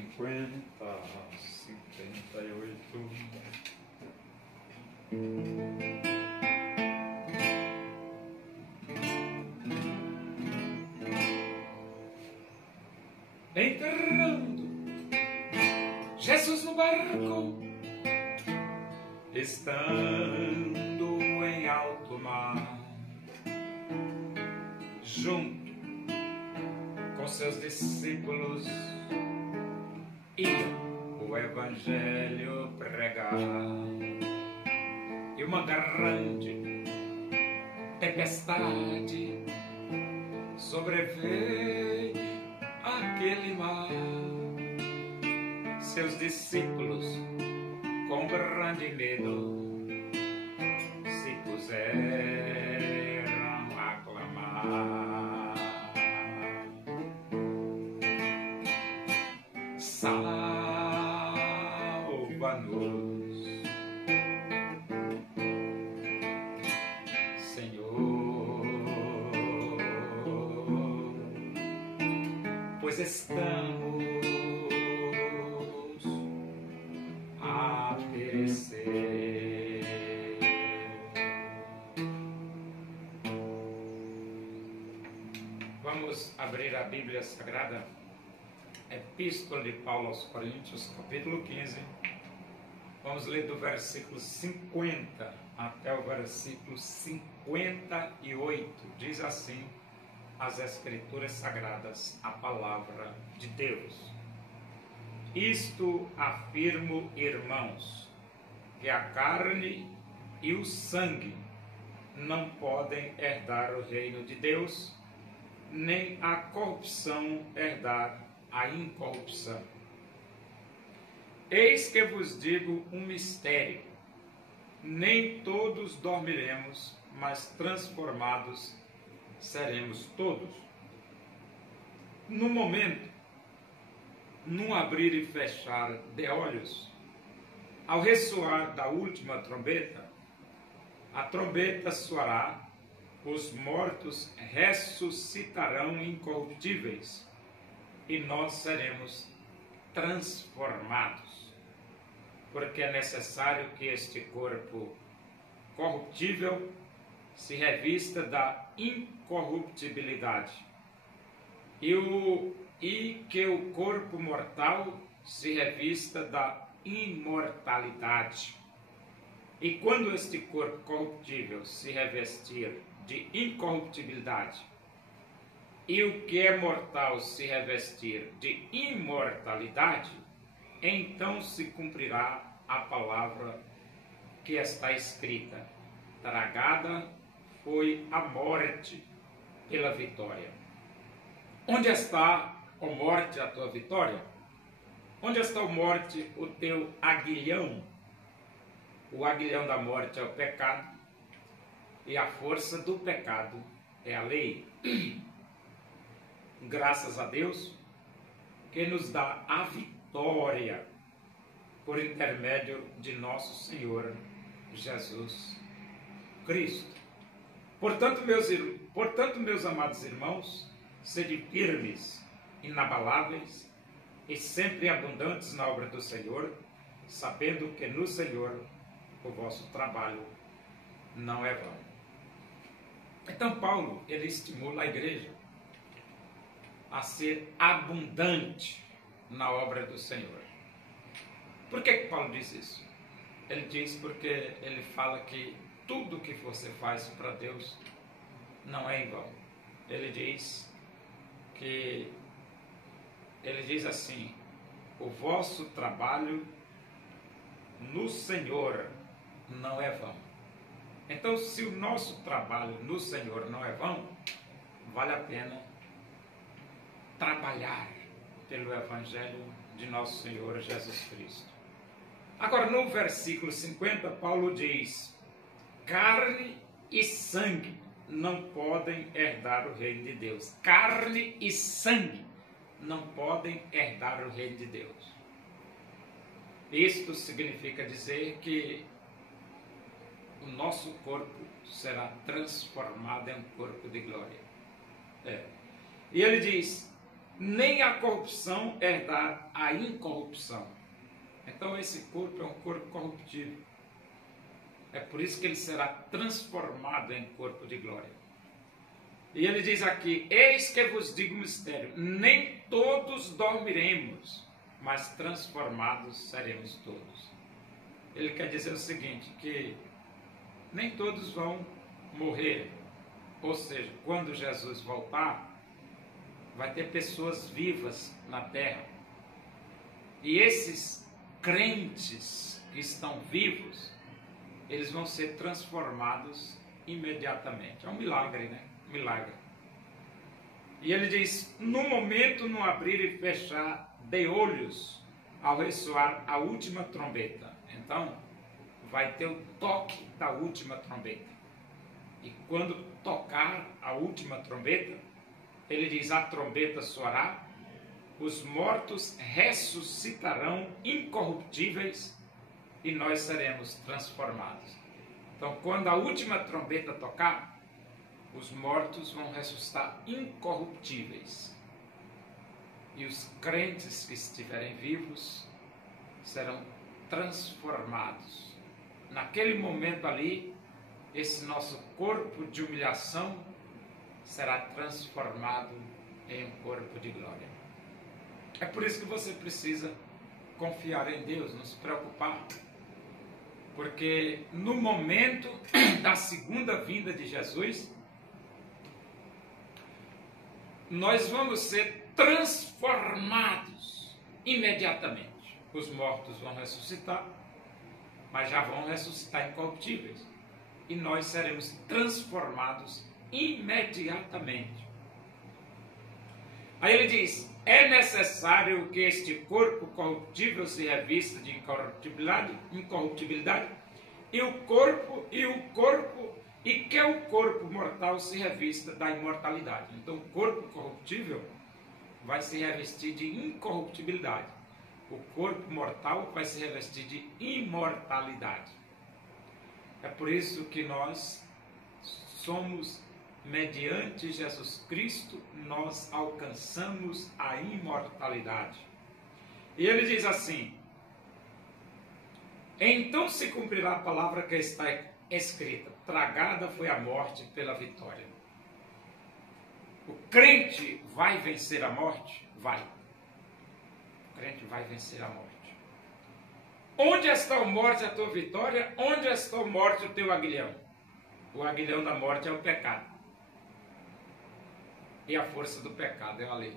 58. Entrando Jesus no barco, estando em alto mar, junto com seus discípulos, ia o Evangelho pregar. E uma grande tempestade sobreveio aquele mar. Seus discípulos, com grande medo, se puseram a clamar: salva-nos, Senhor, pois estamos a perecer. Vamos abrir a Bíblia Sagrada, Epístola de Paulo aos Coríntios, capítulo 15. Vamos ler do versículo 50 até o versículo 58. Diz assim as Escrituras Sagradas, a palavra de Deus: isto afirmo, irmãos, que a carne e o sangue não podem herdar o reino de Deus, nem a corrupção herdar a incorrupção. Eis que vos digo um mistério: nem todos dormiremos, mas transformados seremos todos. No momento, num abrir e fechar de olhos, ao ressoar da última trombeta, a trombeta soará, os mortos ressuscitarão incorruptíveis, e nós seremos transformados. Porque é necessário que este corpo corruptível se revista da incorruptibilidade, e que o corpo mortal se revista da imortalidade. E quando este corpo corruptível se revestir de incorruptibilidade, e o que é mortal se revestir de imortalidade, então se cumprirá a palavra que está escrita: tragada foi a morte pela vitória. Onde está, ó morte, a tua vitória? Onde está, ó morte, o teu aguilhão? O aguilhão da morte é o pecado, e a força do pecado é a lei. Graças a Deus que nos dá a vitória por intermédio de nosso Senhor Jesus Cristo. Portanto, meus amados irmãos, sede firmes, inabaláveis e sempre abundantes na obra do Senhor, sabendo que no Senhor o vosso trabalho não é vão. Então Paulo, ele estimula a igreja a ser abundante na obra do Senhor. Por que Paulo diz isso? Ele diz porque ele fala que tudo que você faz para Deus não é em vão. Ele diz assim: o vosso trabalho no Senhor não é vão. Então, se o nosso trabalho no Senhor não é vão, vale a pena trabalhar pelo Evangelho de nosso Senhor Jesus Cristo. Agora, no versículo 50, Paulo diz: carne e sangue não podem herdar o reino de Deus. Carne e sangue não podem herdar o reino de Deus. Isto significa dizer que o nosso corpo será transformado em um corpo de glória. E ele diz: nem a corrupção herdar a incorrupção. Então esse corpo é um corpo corruptível. É por isso que ele será transformado em corpo de glória. E ele diz aqui: eis que vos digo um mistério, nem todos dormiremos, mas transformados seremos todos. Ele quer dizer o seguinte, que nem todos vão morrer. Ou seja, quando Jesus voltar, vai ter pessoas vivas na terra. E esses crentes que estão vivos, eles vão ser transformados imediatamente. É um milagre, né? Milagre. E ele diz: no momento, no abrir e fechar de olhos, ao ressoar a última trombeta. Então, vai ter o toque da última trombeta. E quando tocar a última trombeta, ele diz: a trombeta soará, os mortos ressuscitarão incorruptíveis e nós seremos transformados. Então, quando a última trombeta tocar, os mortos vão ressuscitar incorruptíveis. E os crentes que estiverem vivos serão transformados. Naquele momento ali, esse nosso corpo de humilhação será transformado em um corpo de glória. É por isso que você precisa confiar em Deus, não se preocupar. Porque no momento da segunda vinda de Jesus, nós vamos ser transformados imediatamente. Os mortos vão ressuscitar, mas já vão ressuscitar incorruptíveis. E nós seremos transformados imediatamente. Aí ele diz: é necessário que este corpo corruptível se revista de incorruptibilidade, e que o corpo mortal se revista da imortalidade. Então o corpo corruptível vai se revestir de incorruptibilidade. O corpo mortal vai se revestir de imortalidade. É por isso que nós somos, mediante Jesus Cristo, nós alcançamos a imortalidade. E ele diz assim: então se cumprirá a palavra que está escrita: tragada foi a morte pela vitória. O crente vai vencer a morte? Vai. O crente vai vencer a morte. Onde está a morte, a tua vitória? Onde está a morte, o teu aguilhão? O aguilhão da morte é o pecado. E a força do pecado é a lei.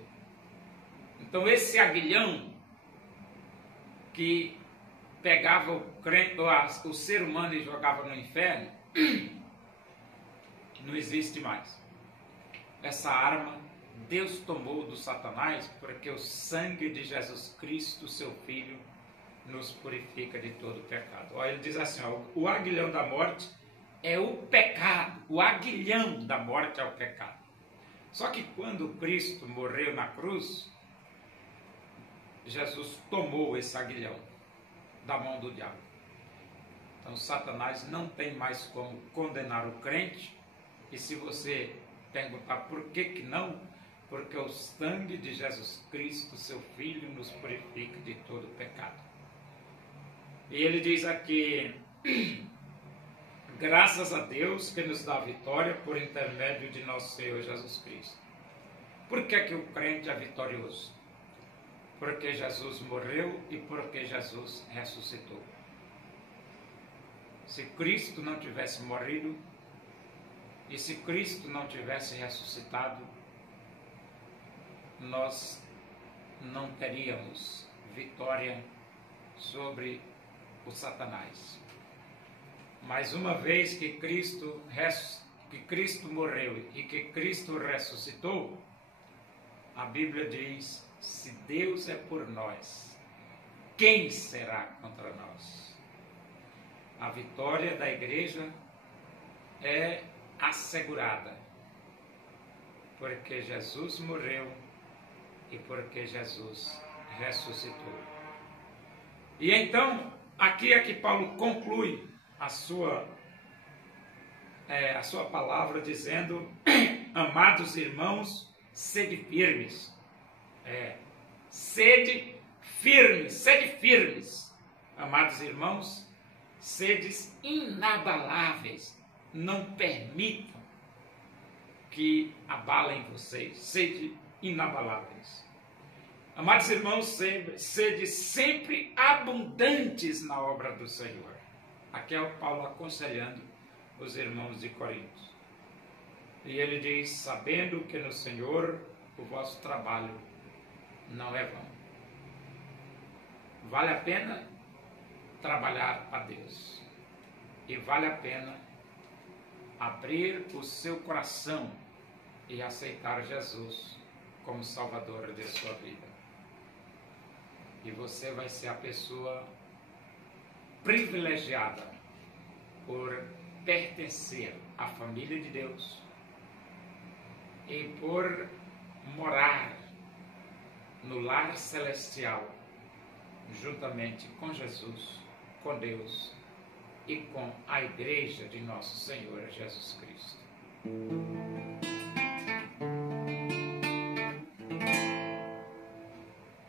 Então esse aguilhão que pegava o crente, o ser humano e jogava no inferno, não existe mais. Essa arma Deus tomou do Satanás, porque o sangue de Jesus Cristo, seu Filho, nos purifica de todo pecado. Olha, ele diz assim, ó, o aguilhão da morte é o pecado. O aguilhão da morte é o pecado. Só que quando Cristo morreu na cruz, Jesus tomou esse aguilhão da mão do diabo. Então Satanás não tem mais como condenar o crente. E se você perguntar por que não, porque o sangue de Jesus Cristo, seu Filho, nos purifica de todo pecado. E ele diz aqui: graças a Deus que nos dá a vitória por intermédio de nosso Senhor Jesus Cristo. Por que que o crente é vitorioso? Porque Jesus morreu e porque Jesus ressuscitou. Se Cristo não tivesse morrido e se Cristo não tivesse ressuscitado, nós não teríamos vitória sobre o Satanás. Mas uma vez que Cristo morreu e que Cristo ressuscitou, a Bíblia diz: se Deus é por nós, quem será contra nós? A vitória da igreja é assegurada, porque Jesus morreu e porque Jesus ressuscitou. E então, aqui é que Paulo conclui a sua palavra dizendo: amados irmãos, sede firmes, sede firmes, amados irmãos, sedes inabaláveis, não permitam que abalem vocês, sede inabaláveis. Amados irmãos, sede sempre abundantes na obra do Senhor. Aqui é o Paulo aconselhando os irmãos de Corinto. E ele diz, sabendo que no Senhor o vosso trabalho não é vão. Vale a pena trabalhar a Deus. E vale a pena abrir o seu coração e aceitar Jesus como Salvador de sua vida. E você vai ser a pessoa privilegiada por pertencer à família de Deus e por morar no lar celestial juntamente com Jesus, com Deus e com a igreja de nosso Senhor Jesus Cristo.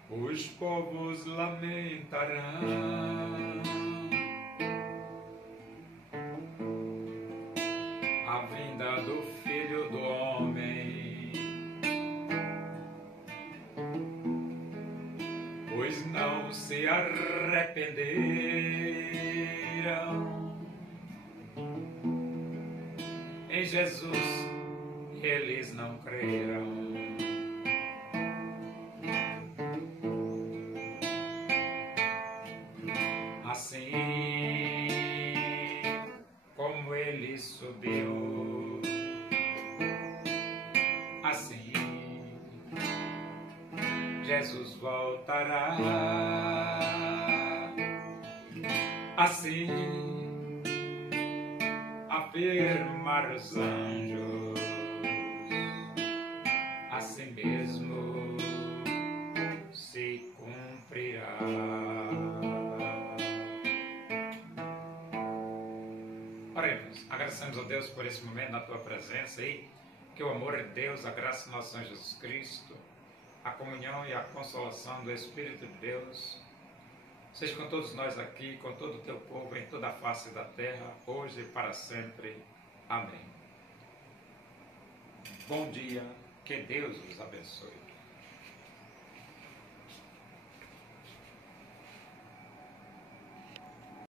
Os povos lamentarão a vinda do Filho do Homem, pois não se arrependeram. Em Jesus eles não creram. Assim como ele subiu, assim Jesus voltará. Assim afirmar os anjos, assim mesmo se cumprirá. Oremos, agradecemos a Deus por esse momento na tua presença aí, que o amor de Deus, a graça do nosso Senhor Jesus Cristo, a comunhão e a consolação do Espírito de Deus seja com todos nós aqui, com todo o teu povo em toda a face da terra, hoje e para sempre. Amém. Bom dia, que Deus os abençoe.